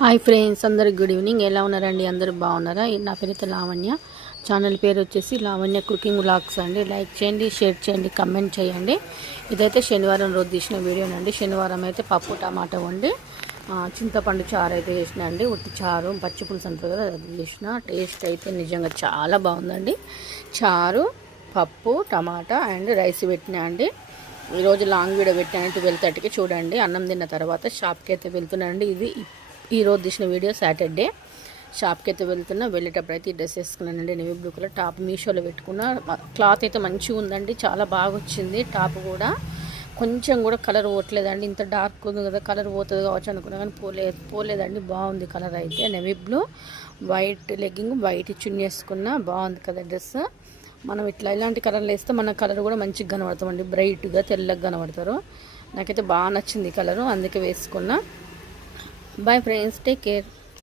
Hi friends, అందరికి good evening. ఎలా ఉన్నారండి? అందరూ బాగున్నారా? నా పేరైతే లావణ్య. ఛానల్ పేరు వచ్చేసి లావణ్య కుకింగ్ వ్లాగ్స్ అండి. లైక్ చేయండి, షేర్ చేయండి, కమెంట్ చేయండి. ఇదైతే శనివారం రోజు తీసిన వీడియోనండి. శనివారం అయితే పప్పు టమాటా వండి చింతపండు చారు అయితే చేసిన అండి. ఉట్టి చారు, పచ్చి పులుసు అంటారు కదా, అది చేసిన. టేస్ట్ అయితే నిజంగా చాలా బాగుందండి. చారు, పప్పు టమాటా అండ్ రైస్ పెట్టినా అండి. ఈరోజు లాంగ్ వీడియో పెట్టాను 12:30కి. చూడండి, అన్నం తిన్న తర్వాత షాప్కి అయితే వెళ్తున్నానండి. ఇది ఈరోజు తీసిన వీడియో. సాటర్డే షాప్కి అయితే వెళ్ళేటప్పుడు అయితే ఈ డ్రెస్ వేసుకున్నానండి. నేవీ బ్లూ కలర్ టాప్ మీషోలో పెట్టుకున్నా. క్లాత్ అయితే మంచిగా ఉందండి, చాలా బాగా వచ్చింది. టాప్ కూడా కొంచెం కూడా కలర్ పోవట్లేదండి. ఇంత డార్క్ ఉంది కదా, కలర్ పోతుంది కావచ్చు అనుకున్నా కానీ పోలేదండి. బాగుంది కలర్ అయితే. Navy blue, white legging, white చున్నీ వేసుకున్నా. బాగుంది కదా డ్రెస్. మనం ఇలాంటి కలర్లు వేస్తే మన కలర్ కూడా మంచిగా కనబడతామండి. బ్రైట్గా తెల్లగా కనబడతారు. నాకైతే బాగా నచ్చింది కలరు, అందుకే వేసుకున్నా. Bye friends, take care.